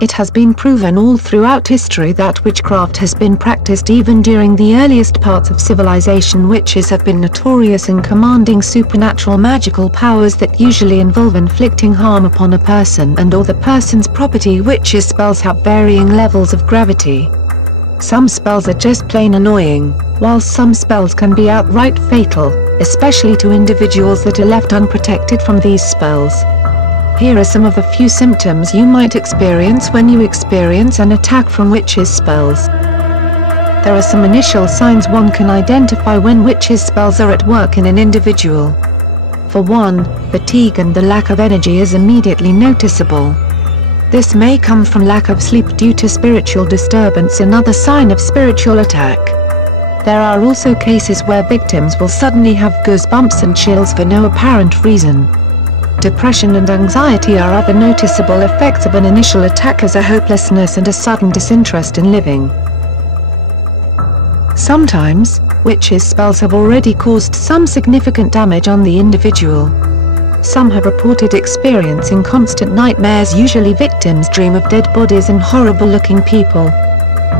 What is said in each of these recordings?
It has been proven all throughout history that witchcraft has been practiced even during the earliest parts of civilization. Witches have been notorious in commanding supernatural magical powers that usually involve inflicting harm upon a person and or the person's property. Witches' spells have varying levels of gravity. Some spells are just plain annoying, while some spells can be outright fatal, especially to individuals that are left unprotected from these spells. Here are some of the few symptoms you might experience when you experience an attack from witches' spells. There are some initial signs one can identify when witches' spells are at work in an individual. For one, fatigue and the lack of energy is immediately noticeable. This may come from lack of sleep due to spiritual disturbance, another sign of spiritual attack. There are also cases where victims will suddenly have goosebumps and chills for no apparent reason. Depression and anxiety are other noticeable effects of an initial attack, as a hopelessness and a sudden disinterest in living. Sometimes, witches' spells have already caused some significant damage on the individual. Some have reported experiencing constant nightmares. Usually victims dream of dead bodies and horrible-looking people.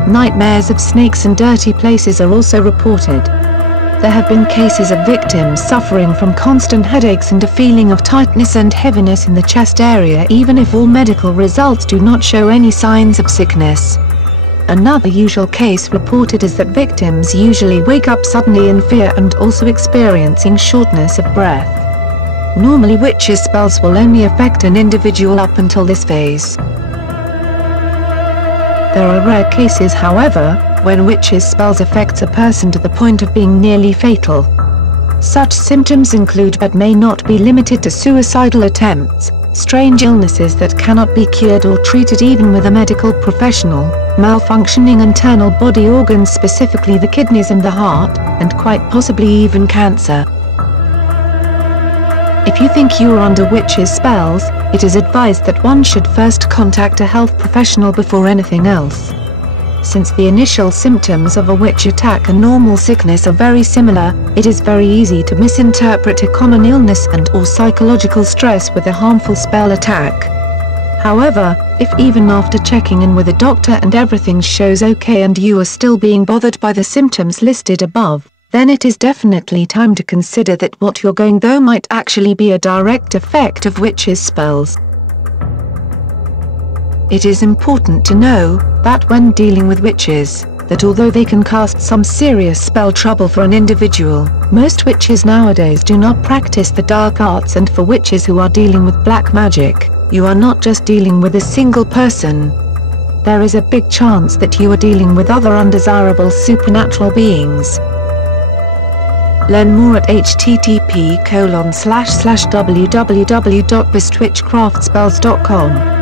Nightmares of snakes and dirty places are also reported. There have been cases of victims suffering from constant headaches and a feeling of tightness and heaviness in the chest area, even if all medical results do not show any signs of sickness. Another usual case reported is that victims usually wake up suddenly in fear and also experiencing shortness of breath. Normally witches' spells will only affect an individual up until this phase. There are rare cases, however, when witches' spells affects a person to the point of being nearly fatal. Such symptoms include, but may not be limited to, suicidal attempts, strange illnesses that cannot be cured or treated even with a medical professional, malfunctioning internal body organs, specifically the kidneys and the heart, and quite possibly even cancer. If you think you are under witches' spells, it is advised that one should first contact a health professional before anything else. Since the initial symptoms of a witch attack and normal sickness are very similar, it is very easy to misinterpret a common illness and or psychological stress with a harmful spell attack. However, if even after checking in with a doctor and everything shows okay and you are still being bothered by the symptoms listed above, then it is definitely time to consider that what you're going through might actually be a direct effect of witches' spells. It is important to know that when dealing with witches, that although they can cast some serious spell trouble for an individual, most witches nowadays do not practice the dark arts, and for witches who are dealing with black magic, you are not just dealing with a single person. There is a big chance that you are dealing with other undesirable supernatural beings. Learn more at http://www.bestwitchcraftspells.com.